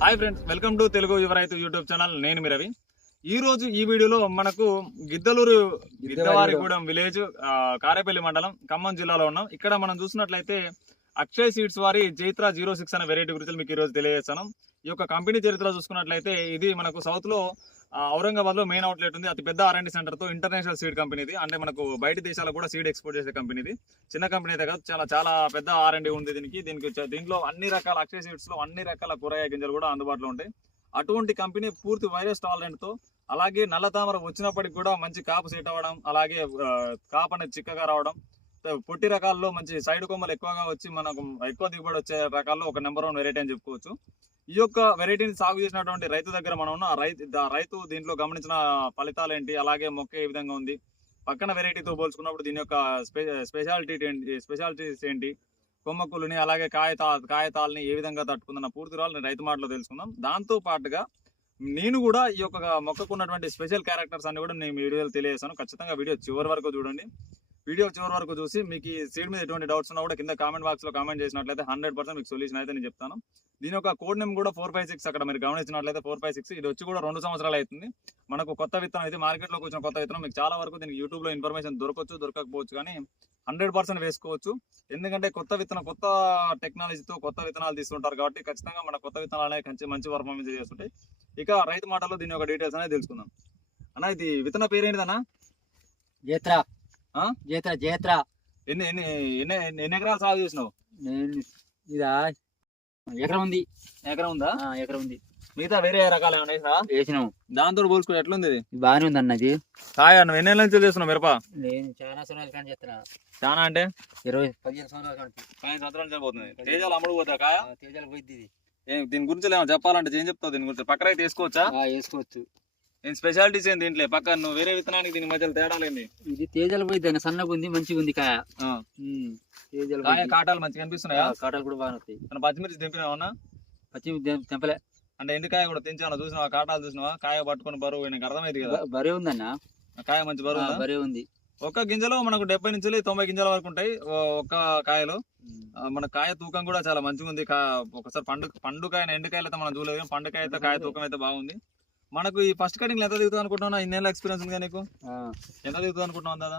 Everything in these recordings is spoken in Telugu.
Hi friends welcome to Telugu యువ రైతు యూట్యూబ్ ఛానల్ నేను మీ రవి ఈ రోజు ఈ వీడియోలో మనకు గిద్దలూరు గిద్దవారిగూడెం విలేజ్ కారేపల్లి మండలం ఖమ్మం జిల్లాలో ఉన్నాం. ఇక్కడ మనం చూసినట్లయితే అక్షయ్ సీడ్స్ వారి జైత్ర జీరో సిక్స్ అనే వెరైటీ గురించి మీకు ఈ రోజు తెలియజేస్తాను. ఈ యొక్క కంపెనీ చరిత్ర చూసుకున్నట్లయితే ఇది మనకు సౌత్లో ఆ, ఔరంగాబాద్లో మెయిన్ అవుట్లెట్ ఉంది. అతి పెద్ద ఆర్ఎండి సెంటర్తో ఇంటర్నేషనల్ సీడ్ కంపెనీది అంటే మనకు బయట దేశాలకు కూడా సీడ్ ఎక్స్పోర్ట్ చేసే కంపెనీ ఇది చిన్న కంపెనీ అయితే కాదు చాలా చాలా పెద్ద ఆర్ఎండి ఉంది దీనికి. దీనికి దీంట్లో అన్ని రకాల అక్షయ సీడ్స్లో అన్ని రకాల కూరగాయ గింజలు కూడా అందుబాటులో ఉంటాయి. అటువంటి కంపెనీ పూర్తి వైరస్ టాలరెంట్తో అలాగే నల్ల తామర వచ్చినప్పటికి కూడా మంచి కాపు సెట్ అవ్వడం అలాగే కాపు అనేది చిక్కగా రావడం పొట్టి రకాల్లో మంచి సైడ్ కొమ్మలు ఎక్కువగా వచ్చి మనకు ఎక్కువ దిగుబడి వచ్చే రకాల్లో ఒక నెంబర్ వన్ వెరైటీ అని చెప్పుకోవచ్చు. ఈ యొక్క వెరైటీని సాగు చేసినటువంటి రైతు దగ్గర మనం ఉన్న రైతు రైతు దీంట్లో గమనించిన ఫలితాలు ఏంటి? అలాగే మొక్క ఏ విధంగా ఉంది? పక్కన వెరైటీతో పోల్చుకున్నప్పుడు దీని యొక్క స్పె స్పెషాలిటీ ఏంటి? స్పెషాలిటీస్ ఏంటి? కొమ్మకులుని అలాగే కాయతా కాయతాలని ఏ విధంగా తట్టుకుందన్న పూర్తి వివరాలు రైతు మాటలో తెలుసుకుందాం. దాంతో పాటుగా నేను కూడా ఈ యొక్క మొక్కకు ఉన్నటువంటి స్పెషల్ క్యారెక్టర్స్ అన్ని కూడా నేను వీడియోలో తెలియజేస్తాను. ఖచ్చితంగా వీడియో చివరి వరకు చూడండి. వీడియో చివరి వరకు చూసి మీకు ఈ సీడ్ మీద ఎటువంటి డౌట్స్ ఉన్నా కూడా కింద కామెంట్ బాక్స్లో కామెంట్ చేసినట్లయితే హండ్రెడ్ పర్సెంట్ మీకు సొల్యూషన్ అయితే నేను చెప్తాను. దీని యొక్క కోడ్ నేమ్ కూడా ఫోర్ ఫైవ్ సిక్స్ అక్కడ మీరు గమనించినట్లయితే ఫోర్ ఫైవ్ సిక్స్ ఇది వచ్చి కూడా రెండు సంవత్సరాలు అవుతుంది. మనకు కొత్త విత్తనం అయితే మార్కెట్లోకి వచ్చిన కొత్త విత్తనం మీకు చాలా వరకు దీనికి యూట్యూబ్లో ఇన్ఫర్మేషన్ దొరకవచ్చు దొరకకపోవచ్చు కానీ హండ్రెడ్ పర్సెంట్ వేసుకోవచ్చు. ఎందుకంటే కొత్త విత్తనం కొత్త టెక్నాలజీతో కొత్త విత్తనాలు తీసుకుంటారు కాబట్టి ఖచ్చితంగా మన కొత్త విత్తనాలు అనేవి మంచి మంచి పర్ఫార్మెన్స్ చేస్తుంటాయి ఇక రైతు మాటల్లో దీని యొక్క డీటెయిల్స్ అనేది తెలుసుకుందాం. అన్న ఇది విత్తన పేరు ఏంటిదన్నా? ఏత్రా జేత్ర జేత్ర. ఎన్ని ఎన్ని ఎన్ని ఎన్ని ఎకరాలు సాగు చేసినావు? ఇదా ఎకరం ఉంది. ఎకరం ఉందా? ఎకరం ఉంది. మిగతా వేరే రకాలు ఏమైనా వేసినా. దాంతో పోల్చుకుని ఎట్లుంది? ఇది ఇది బాగానే ఉంది అన్న ఇది కాయ నువ్వు ఎన్ని నెలల నుంచి చేస్తున్నావు మిరప? నేను చాలా సంవత్సరాలు కానీ చేస్తున్నా చాలా అంటే? ఇరవై పదిహేను సంవత్సరాలు కానీ పదిహేను సంవత్సరాల నుంచి పోతుంది. తేజాలు అమ్ముడు పోతా కాయ? తేజాలు పోయింది ఇది. దీని గురించి ఏమైనా చెప్పాలంటే ఏం చెప్తావు దీని గురించి? పక్కన అయితే తీసుకోవచ్చా ఆ, వేసుకోవచ్చు. నేను స్పెషాలిటీస్ ఏంటి దీంట్లో పక్క నువ్వు వేరే విత్తనానికి దీని మధ్యలో తేడాలేంది ఇది తేజాలు పోయింది అన్న సన్నగా ఉంది మంచిగా ఉంది కాయ. తేజాలు కాయ. కాటాలు మంచిగా కనిపిస్తున్నాయా? కాటాలు కూడా బాగా వస్తాయి. మన పచ్చిమిర్చి దింపినావన్నా పచ్చి తె- తెంపలే. అంటే ఎండికాయ కూడా తెంచావా చూసినావా? కాటాలు చూసినావా? కాయ పట్టుకొని బరువు నీకు అర్థమైంది కదా? బరే ఉందన్న. కాయ మంచి బరువు? బరే ఉంది. ఒక్క గింజలో మనకు డెబ్బై నుంచి తొంభై గింజల వరకు ఉంటాయి ఒక్క కాయలో. మన కాయ తూకం కూడా చాలా మంచిగా ఉంది. ఒకసారి పండు పండు కాయ ఎండుకాయలు అయితే మనం చూడలేదు పండుకాయ అయితే కాయ తూకం అయితే బాగుంది. మనకు ఈ ఫస్ట్ కటింగ్ ఎంత దిగుతుంది అనుకుంటున్నా ఇన్నేళ్ళ ఎక్స్పీరియన్స్ ఉంది నీకు? ఎంత దిగుతుంది అనుకుంటున్నావు దాదా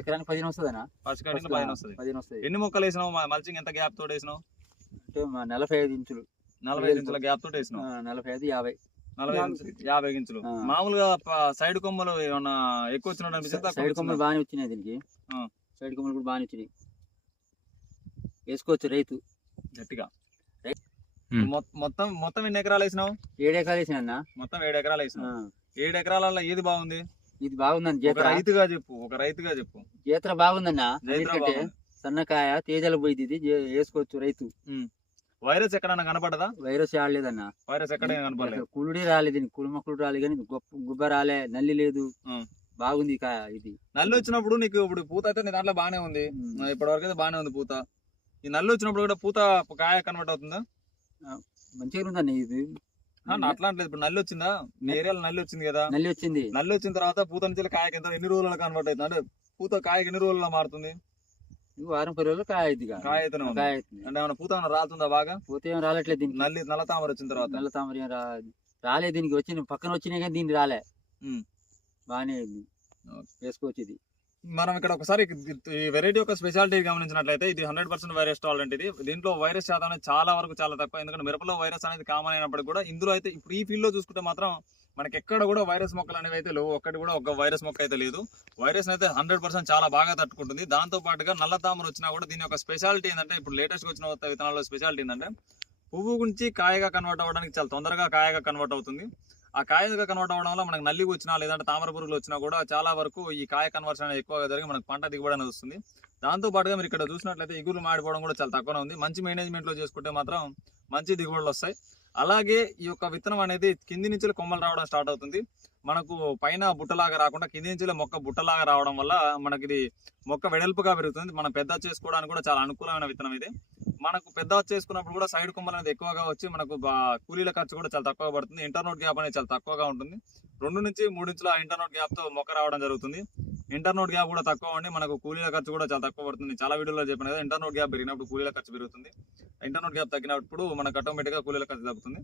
ఎకరానికి పదిహేను వస్తుంది ఫస్ట్ కటింగ్ పదిహేను వస్తుంది. పదిహేను వస్తుంది. ఎన్ని మొక్కలు వేసినావు? మల్చింగ్ ఎంత గ్యాప్ తోటి వేసినావు? అంటే మా నలభై ఐదు ఇంచులు. నలభై ఐదు ఇంచుల గ్యాప్ తోటి వేసినావు. నలభై ఐదు యాభై. నలభై యాభై ఇంచులు. మామూలుగా సైడ్ కొమ్మలు ఏమన్నా ఎక్కువ వచ్చినట్టు అనిపిస్తుంది సైడ్ కొమ్మలు? బాగానే వచ్చినాయి దీనికి. సైడ్ కొమ్మలు కూడా బాగానే వచ్చినాయి. వేసుకోవచ్చు రైతు. గట్టిగా. మొత్తం మొత్తం ఎన్ని ఎకరాలు వేసినావు? ఏడెకరాలు వేసిన అన్న. మొత్తం ఏడు ఎకరాలు ఆ, వేసినావు ఏడు ఎకరాలలో ఏది బాగుంది? ఇది బాగుందని ఒక రైతుగా చెప్పు ఒక రైతుగా చెప్పు. జీత్ర బాగుందన్న. సన్నకాయ తేజాలు పోయింది ఇది వేసుకోవచ్చు రైతు. వైరస్ ఎక్కడైనా కనపడదా? వైరస్ ఆడలేదన్న వైరస్ ఎక్కడ కనపడలేదు. కుళ్ళుడి రాలేదు కుళ్ళమకుడు రాలేదు కానీ గొప్ప గుబ్బ రాలే నల్లి లేదు. బాగుంది కాయ ఇది. నల్లి వచ్చినప్పుడు నీకు ఇప్పుడు పూత అయితే నీ దాంట్లో బానే ఉంది. ఇప్పటి వరకు అయితే బానే ఉంది పూత. ఈ నల్లి వచ్చినప్పుడు కూడా పూత కాయ కన్వర్ట్ అవుతుందా? మంచిగా ఉందన్న ఇది? అట్లా అంటలేదు ఇప్పుడు నల్లి వచ్చిందా మీ ఏరియాలో నల్లి వచ్చింది కదా. నల్లి వచ్చింది నల్లి వచ్చిన తర్వాత పూత నుంచి కాయకి ఎంత ఎన్ని రోజుల్లో కన్వర్ట్ అవుతుంది అంటే పూత కాయకి ఎన్ని రోజుల్లో మారుతుంది? వారం పది రోజులు కాయ ఇది కాయ అవుతుంది అంటే ఏమైనా పూత ఏమైనా రాలుతుందా బాగా? పోతే ఏం రాలట్లేదు దీనికి. నల్లి నల్ల తామర వచ్చిన తర్వాత. నల్ల తామర ఏం రాలేదు. దీనికి వచ్చిన పక్కన వచ్చినాయి కానీ దీనికి రాలే. బాగానే. వేసుకోవచ్చు ఇది. మనం ఇక్కడ ఒకసారి ఈ వెరైటీ యొక్క స్పెషాలిటీ గమనించినట్లయితే ఇది హండ్రెడ్ పర్సెంట్ వైరస్ టాలరెంట్ ఇది. దీంట్లో వైరస్ శాతం అనేది చాలా వరకు చాలా తక్కువ. ఎందుకంటే మిరపలో వైరస్ అనేది కామన్ అయినప్పటికీ కూడా ఇందులో అయితే ఇప్పుడు ఈ ఫీల్డ్లో చూసుకుంటే మాత్రం మనకి ఎక్కడ కూడా వైరస్ మొక్కలు అనేవి అయితే లేవు. ఒక్కటి కూడా ఒక వైరస్ మొక్క అయితే లేదు. వైరస్ అయితే హండ్రెడ్ పర్సెంట్ చాలా బాగా తట్టుకుంటుంది. దాంతో పాటుగా నల్ల తామర వచ్చినా కూడా దీని యొక్క స్పెషాలిటీ ఏంటంటే ఇప్పుడు లేటెస్ట్ వచ్చిన విత్తనాల్లో స్పెషాలిటీ ఏంటంటే పువ్వు గురించి కాయగా కన్వర్ట్ అవ్వడానికి చాలా తొందరగా కాయగా కన్వర్ట్ అవుతుంది. ఆ కాయగా కన్వర్ట్ అవడం వల్ల మనకు నల్లి వచ్చినా లేదంటే తామర పురుగులు వచ్చినా కూడా చాలా వరకు ఈ కాయ కన్వర్షన్ అనేది ఎక్కువగా జరిగి మనకు పంట దిగుబడి అనేది వస్తుంది. దాంతో పాటుగా మీరు ఇక్కడ చూసినట్లయితే ఇగురు మాడిపోవడం కూడా చాలా తక్కువనే ఉంది. మంచి మేనేజ్మెంట్లో చేసుకుంటే మాత్రం మంచి దిగుబడులు వస్తాయి. అలాగే ఈ యొక్క విత్తనం అనేది కింది నుంచి కొమ్మలు రావడం స్టార్ట్ అవుతుంది. మనకు పైన బుట్టలాగా రాకుండా కింది నుంచి మొక్క బుట్టలాగా రావడం వల్ల మనకి ఇది మొక్క వెడల్పుగా పెరుగుతుంది. మనం పెద్ద చేసుకోవడానికి కూడా చాలా అనుకూలమైన విత్తనం ఇది. మనకు పెద్ద చేసుకున్నప్పుడు కూడా సైడ్ కొమ్మలు అనేది ఎక్కువగా వచ్చి మనకు కూలీల ఖర్చు కూడా చాలా తక్కువగా పడుతుంది. ఇంటర్నోట్ గ్యాప్ అనేది చాలా తక్కువగా ఉంటుంది. రెండు నుంచి మూడు ఇంచుల ఇంటర్నోట్ గ్యాప్తో మొక్క రావడం జరుగుతుంది. ఇంటర్నోట్ గ్యాప్ కూడా తక్కువ ఉండి మనకు కూలీల ఖర్చు కూడా చాలా తక్కువ పడుతుంది. చాలా వీడియోలో చెప్పాను కదా ఇంటర్నోట్ గ్యాప్ పెరిగినప్పుడు కూలీల ఖర్చు పెరుగుతుంది. ఇంటర్నోట్ గ్యాప్ తగ్గినప్పుడు మనకు ఆటోమేటిక్గా కూలీల ఖర్చు తగ్గుతుంది.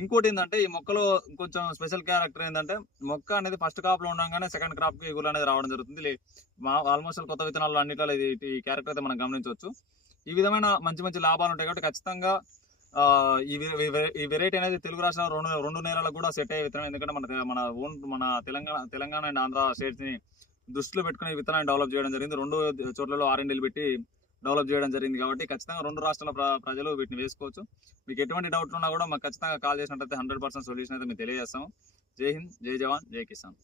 ఇంకోటి ఏంటంటే ఈ మొక్కలో కొంచెం స్పెషల్ క్యారెక్టర్ ఏంటంటే మొక్క అనేది ఫస్ట్ క్రాప్లో ఉండగానే సెకండ్ క్రాప్కి ఎగులు అనేది రావడం జరుగుతుంది. మా ఆల్మోస్ట్ కొత్త విత్తనాలు అన్నిట్లో ఇది ఈ క్యారెక్టర్ అయితే మనం గమనించవచ్చు. ఈ విధమైన మంచి మంచి లాభాలు ఉంటాయి కాబట్టి ఖచ్చితంగా ఈ వెరైటీ అనేది తెలుగు రాష్ట్రాల రెండు రెండు నేలలకు కూడా సెట్ అయ్యే విత్తనం. ఎందుకంటే మన మన ఓన్ మన తెలంగాణ తెలంగాణ అండ్ ఆంధ్ర స్టేట్స్ని దృష్టిలో పెట్టుకుని విత్తనాన్ని డెవలప్ చేయడం జరిగింది. రెండు చోట్లలో ఆర్ఎండీలు పెట్టి డెవలప్ చేయడం జరిగింది కాబట్టి ఖచ్చితంగా రెండు రాష్ట్రాల ప్ర- ప్రజలు వీటిని వేసుకోవచ్చు. మీకు ఎటువంటి డౌట్లు ఉన్నా కూడా మాకు ఖచ్చితంగా కాల్ చేసినట్టయితే హండ్రెడ్ పర్సెంట్ సొల్యూషన్ అయితే మేము తెలియజేస్తాము. జై హింద్ జై జవాన్ జై కిసాన్.